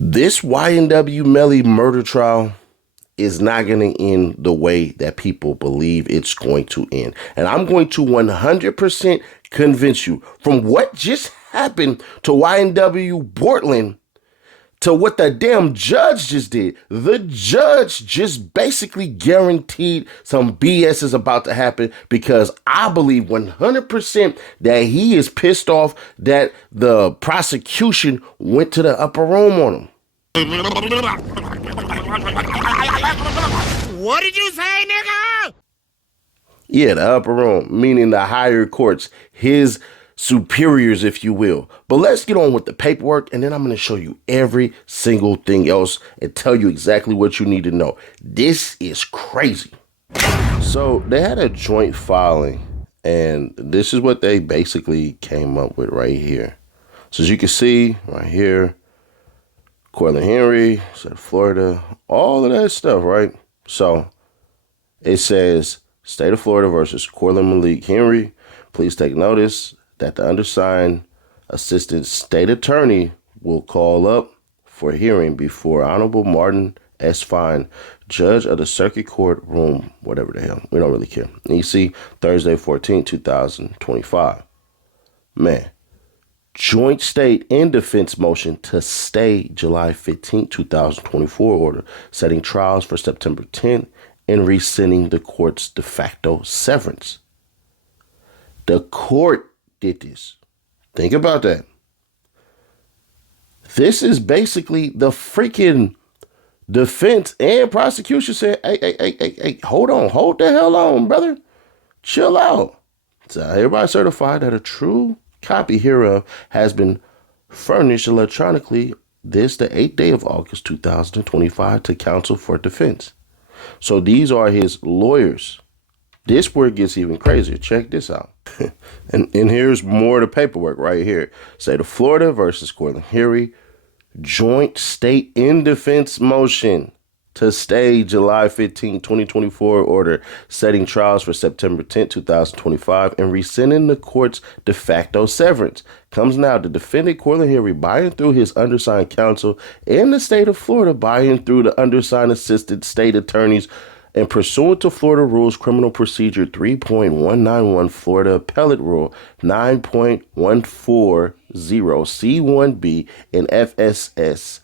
This YNW Melly murder trial is not going to end the way that people believe it's going to end. And I'm going to 100% convince you from what just happened to YNW Bortlen to what the damn judge just did. The judge just basically guaranteed some BS is about to happen because I believe 100% that he is pissed off that the prosecution went to the upper room on him. What did you say, nigga? Yeah, the upper room, meaning the higher courts, his superiors, if you will. But let's get on with the paperwork, and then I'm going to show you every single thing else and tell you exactly what you need to know. This is crazy. So they had a joint filing, and this is what they basically came up with right here. So as you can see right here, Cortlen Henry, state of Florida, all of that stuff, right? So it says, State of Florida versus Cortlen Henry. Please take notice that the undersigned assistant state attorney will call up for hearing before Honorable Martin S. Fein, Judge of the Circuit Court Room, whatever the hell. We don't really care. And you see, Thursday, 14, 2025. Man. Joint state and defense motion to stay July 15, 2024 order, setting trials for September 10th and rescinding the court's de facto severance. The court did this. Think about that. This is basically the freaking defense and prosecution said, hey, hold the hell on, brother. Chill out. So everybody certified that a true copy hereof has been furnished electronically the 8th day of August 2025 to counsel for defense. So these are his lawyers. This where it gets even crazier. Check this out. and here's more of the paperwork right here. State of Florida versus Cortlen Henry, joint state in defense motion to stay July 15, 2024 order, setting trials for September 10, 2025, and rescinding the court's de facto severance. Comes now the defendant, Cortlen Henry, by and through his undersigned counsel, and the state of Florida, by and through the undersigned assistant state attorneys, and pursuant to Florida Rules Criminal Procedure 3.191, Florida Appellate Rule 9.140, C1B, and FSS,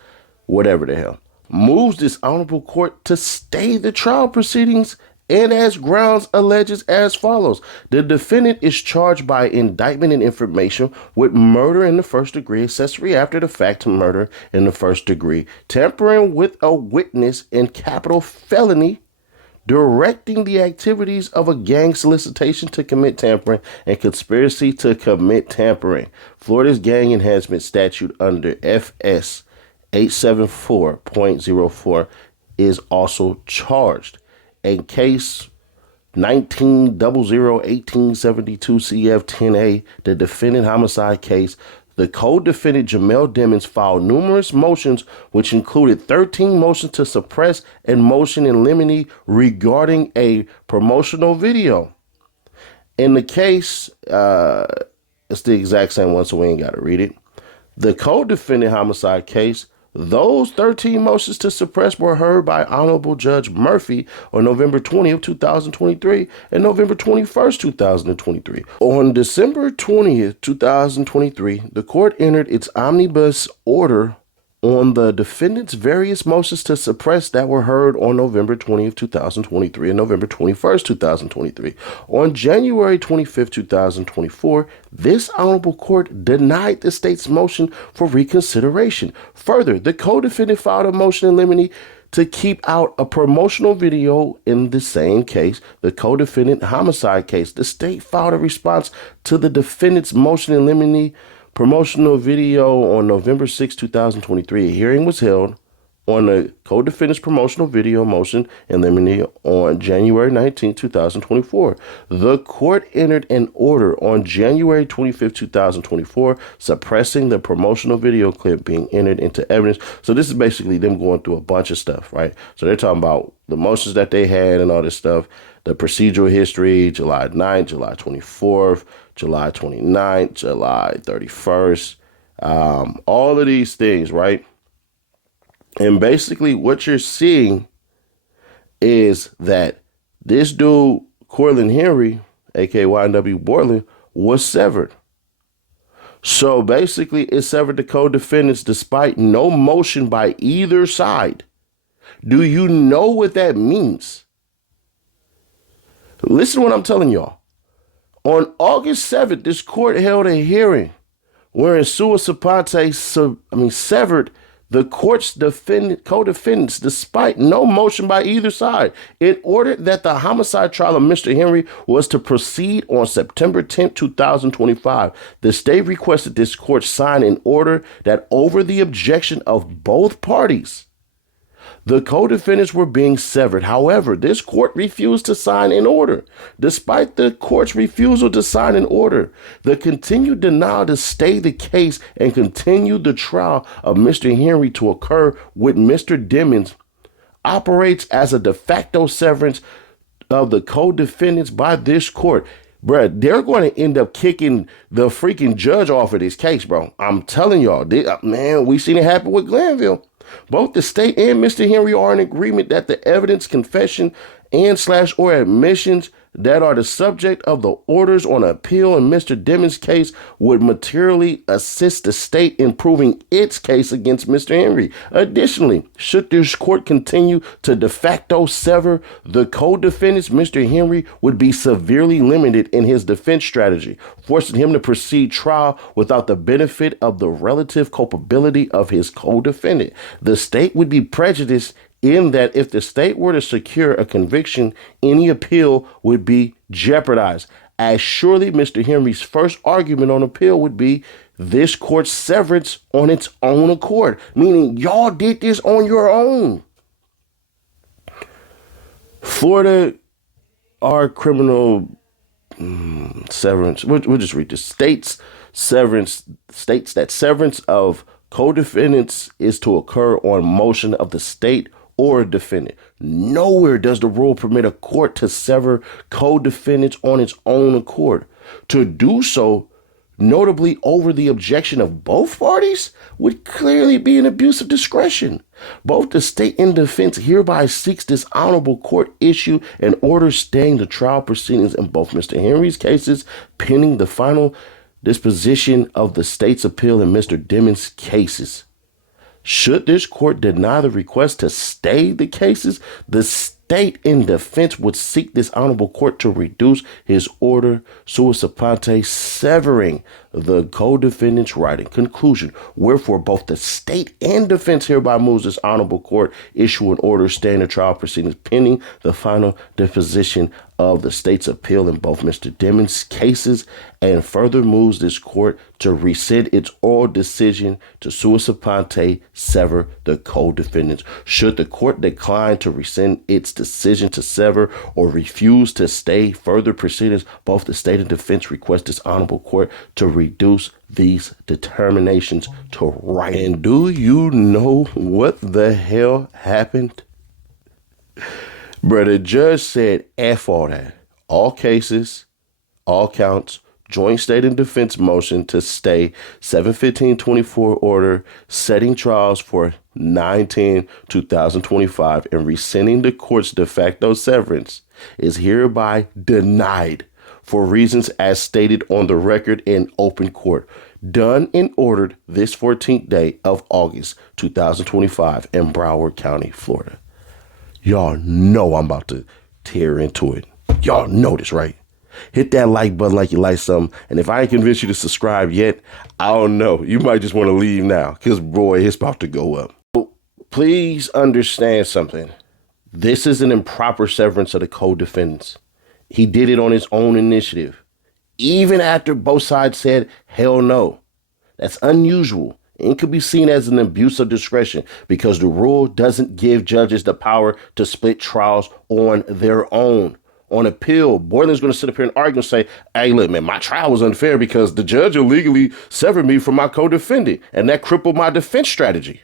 whatever the hell, moves this honorable court to stay the trial proceedings and as grounds alleges as follows. The defendant is charged by indictment and information with murder in the first degree, accessory after the fact to murder in the first degree, tampering with a witness in capital felony, directing the activities of a gang solicitation to commit tampering, and conspiracy to commit tampering. Florida's gang enhancement statute under FS 874.04 is also charged. In case 19001872 CF 10A, the defendant homicide case, the co-defendant Jamel Demons filed numerous motions, which included 13 motions to suppress and motion in limine regarding a promotional video. In the case, it's the exact same one, so we ain't got to read it. The co-defendant homicide case, those 13 motions to suppress were heard by Honorable Judge Murphy on November 20th, 2023 and November 21st, 2023. On December 20th, 2023, the court entered its omnibus order on the defendant's various motions to suppress that were heard on November 20th, 2023 and November 21st, 2023. On January 25th, 2024, this honorable court denied the state's motion for reconsideration. Further, the co-defendant filed a motion in limine to keep out a promotional video in the same case, the co-defendant homicide case. The state filed a response to the defendant's motion in limine promotional video on November 6, 2023. A hearing was held on the co-defendant's promotional video motion in limine on January 19, 2024. The court entered an order on January 25, 2024, suppressing the promotional video clip being entered into evidence. So this is basically them going through a bunch of stuff, right? So they're talking about the motions that they had and all this stuff, the procedural history, July 9th, July 24th, July 29th, July 31st, all of these things, right? And basically what you're seeing is that this dude, Cortlen Henry, aka YNW Bortlen, was severed. So basically it severed the co-defendants despite no motion by either side. Do you know what that means? Listen to what I'm telling y'all. On August 7th, this court held a hearing wherein sua sponte severed the court's co-defendants despite no motion by either side. It ordered that the homicide trial of Mr. Henry was to proceed on September 10, 2025. The state requested this court sign an order that over the objection of both parties, the co-defendants were being severed. However, this court refused to sign an order. Despite the court's refusal to sign an order, the continued denial to stay the case and continue the trial of Mr. Henry to occur with Mr. Demings operates as a de facto severance of the co-defendants by this court. Bruh, they're going to end up kicking the freaking judge off of this case, bro. I'm telling y'all, man, we seen it happen with Glanville. Both the state and Mr. Henry are in agreement that the evidence, confession, and/or admissions that are the subject of the orders on appeal in Mr. Demings' case would materially assist the state in proving its case against Mr. Henry. Additionally, should this court continue to de facto sever the co-defendants, Mr. Henry would be severely limited in his defense strategy, forcing him to proceed trial without the benefit of the relative culpability of his co-defendant. The state would be prejudiced in that if the state were to secure a conviction, any appeal would be jeopardized, as surely Mr. Henry's first argument on appeal would be this court's severance on its own accord, meaning y'all did this on your own. Florida, our criminal severance, we'll just read this. States that severance of co-defendants is to occur on motion of the state or a defendant. Nowhere does the rule permit a court to sever co-defendants on its own accord. To do so, notably over the objection of both parties, would clearly be an abuse of discretion. Both the state and defense hereby seeks this honorable court issue an order staying the trial proceedings in both Mr. Henry's cases pending the final disposition of the state's appeal in Mr. Demings' cases. Should this court deny the request to stay the cases, the state in defense would seek this honorable court to reduce his order sua sponte, severing the co-defendant's right. In conclusion, wherefore both the state and defense hereby moves this honorable court issue an order staying the trial proceedings pending the final disposition of the state's appeal in both Mr. Demings' cases, and further moves this court to rescind its oral decision to sua sponte sever the co-defendants. Should the court decline to rescind its decision to sever or refuse to stay further proceedings, both the state and defense request this honorable court to reduce these determinations to writing. And do you know what the hell happened? Bruh, the judge said F all that. All cases, all counts, joint state and defense motion to stay 7/15/24 order setting trials for 9/10/2025 and rescinding the court's de facto severance is hereby denied for reasons as stated on the record in open court. Done and ordered this 14th day of August 2025 in Broward County, Florida. Y'all know I'm about to tear into it. Y'all know this, right? Hit that like button like you like something. And if I ain't convinced you to subscribe yet, I don't know. You might just want to leave now because, boy, it's about to go up. But please understand something. This is an improper severance of the co-defendants. He did it on his own initiative, even after both sides said, hell no. That's unusual and could be seen as an abuse of discretion because the rule doesn't give judges the power to split trials on their own. On appeal, Bortlen's going to sit up here and argue and say, hey, look, man, my trial was unfair because the judge illegally severed me from my co-defendant, and that crippled my defense strategy.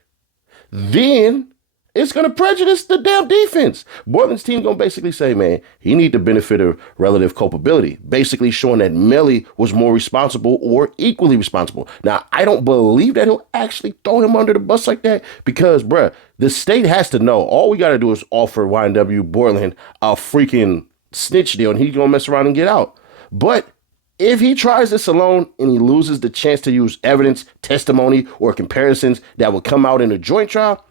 Then, It's going to prejudice the damn defense. Bortlen's team going to basically say, man, he need the benefit of relative culpability, basically showing that Melly was more responsible or equally responsible. Now, I don't believe that he'll actually throw him under the bus like that because, bruh, the state has to know. All we got to do is offer YNW Bortlen a freaking snitch deal, and he's going to mess around and get out. But if he tries this alone and he loses the chance to use evidence, testimony, or comparisons that will come out in a joint trial,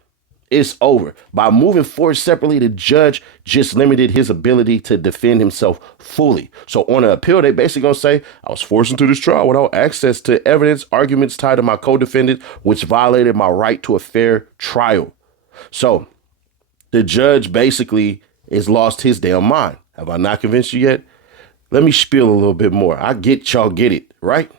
it's over. By moving forward separately, the judge just limited his ability to defend himself fully. So on an appeal, they basically gonna say, I was forced into this trial without access to evidence, arguments tied to my co-defendant, which violated my right to a fair trial. So the judge basically has lost his damn mind. Have I not convinced you yet? Let me spiel a little bit more. I get y'all get it, right?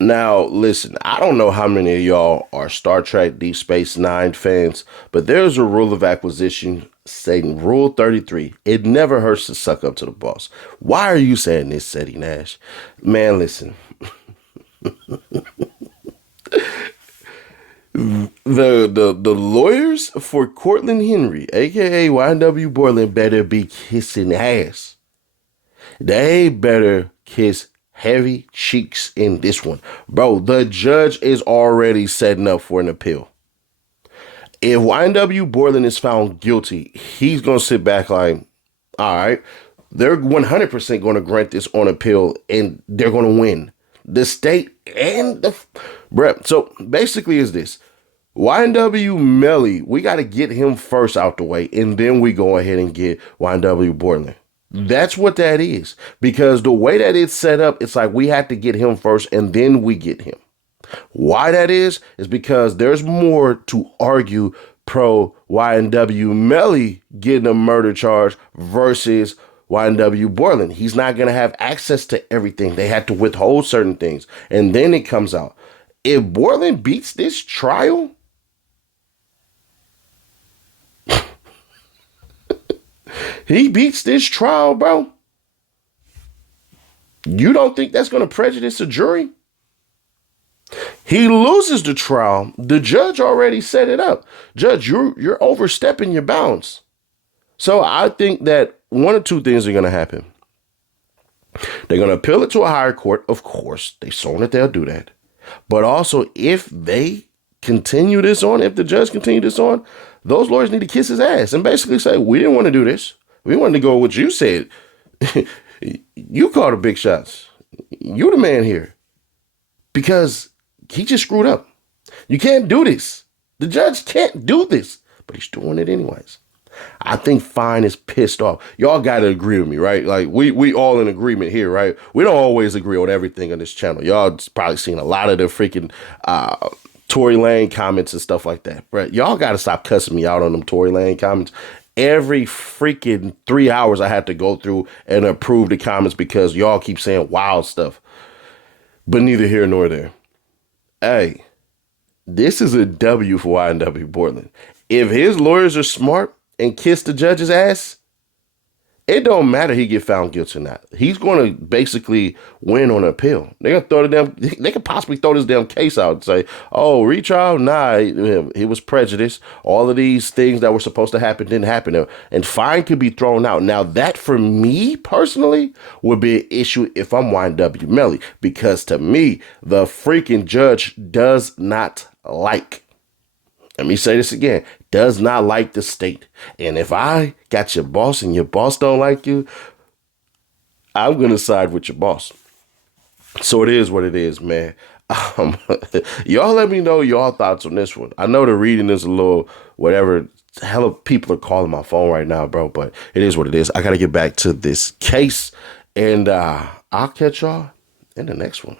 Now, listen, I don't know how many of y'all are Star Trek Deep Space Nine fans, but there's a rule of acquisition saying Rule 33. It never hurts to suck up to the boss. Why are you saying this, Seti Nash? Man, listen. The lawyers for Cortlen Henry, a.k.a. YNW Bortlen, better be kissing ass. They better kiss heavy cheeks in this one. Bro, the judge is already setting up for an appeal. If YNW Bortlen is found guilty, he's going to sit back like, all right, they're 100% going to grant this on appeal and they're going to win. The state and the... Bruh, so basically is this. YNW Melly, we got to get him first out the way and then we go ahead and get YNW Bortlen. That's what that is, because the way that it's set up, it's like we have to get him first and then we get him. Why that is because there's more to argue pro YNW Melly getting a murder charge versus YNW Bortlen. He's not going to have access to everything. They had to withhold certain things. And then it comes out. If Bortlen beats this trial, he beats this trial, bro. You don't think that's going to prejudice a jury? He loses the trial. The judge already set it up. Judge, you're overstepping your bounds. So I think that one of two things are going to happen. They're going to appeal it to a higher court. Of course, they've shown that they'll do that. But also, if they continue this on, if the judge continue this on, those lawyers need to kiss his ass and basically say, we didn't want to do this. We wanted to go with what you said. You called the big shots. You the man here. Because he just screwed up. You can't do this. The judge can't do this. But he's doing it anyways. I think Fein is pissed off. Y'all got to agree with me, right? Like, we all in agreement here, right? We don't always agree on everything on this channel. Y'all probably seen a lot of the freaking Tory Lane comments and stuff like that. Right? Y'all got to stop cussing me out on them Tory Lane comments. Every freaking 3 hours I had to go through and approve the comments because y'all keep saying wild stuff. But neither here nor there. Hey, this is a W for YNW Bortlen. If his lawyers are smart and kiss the judge's ass, it don't matter he get found guilty or not. He's going to basically win on appeal. They're going to they could possibly throw this damn case out and say, oh, retrial? Nah, he was prejudiced. All of these things that were supposed to happen didn't happen. And Fein could be thrown out. Now, that for me personally would be an issue if I'm YNW Melly, because to me, the freaking judge does not like, let me say this again, does not like the state. And if I got your boss and your boss don't like you, I'm going to side with your boss. So it is what it is, man. Y'all let me know y'all thoughts on this one. I know the reading is a little whatever. Hell of people are calling my phone right now, bro. But it is what it is. I got to get back to this case. And I'll catch y'all in the next one.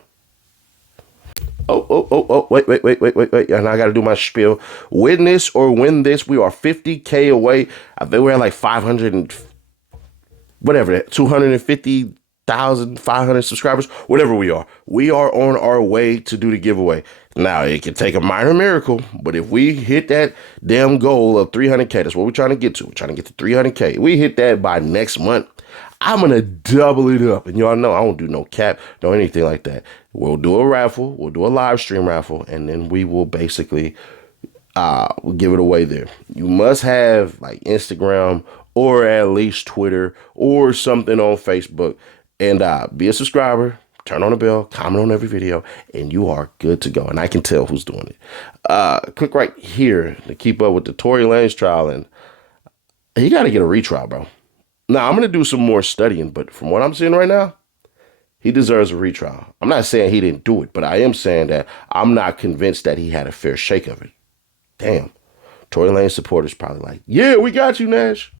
Wait. And I got to do my spiel. Win this or win this. We are 50K away. I think we're at like 500 and whatever that, 250,500 subscribers, whatever we are. We are on our way to do the giveaway. Now, it can take a minor miracle, but if we hit that damn goal of 300K, that's what we're trying to get to. We're trying to get to 300K. We hit that by next month, I'm going to double it up. And y'all know I don't do no cap, no anything like that. We'll do a raffle. We'll do a live stream raffle. And then we will basically We'll give it away there. You must have like Instagram or at least Twitter or something on Facebook, and be a subscriber. Turn on the bell, comment on every video, and you are good to go. And I can tell who's doing it. Click right here to keep up with the Tory Lanez trial, and he got to get a retrial, bro. Now, I'm going to do some more studying, but from what I'm seeing right now, he deserves a retrial. I'm not saying he didn't do it, but I am saying that I'm not convinced that he had a fair shake of it. Damn. Tory Lanez supporters probably like, yeah, we got you, Nash.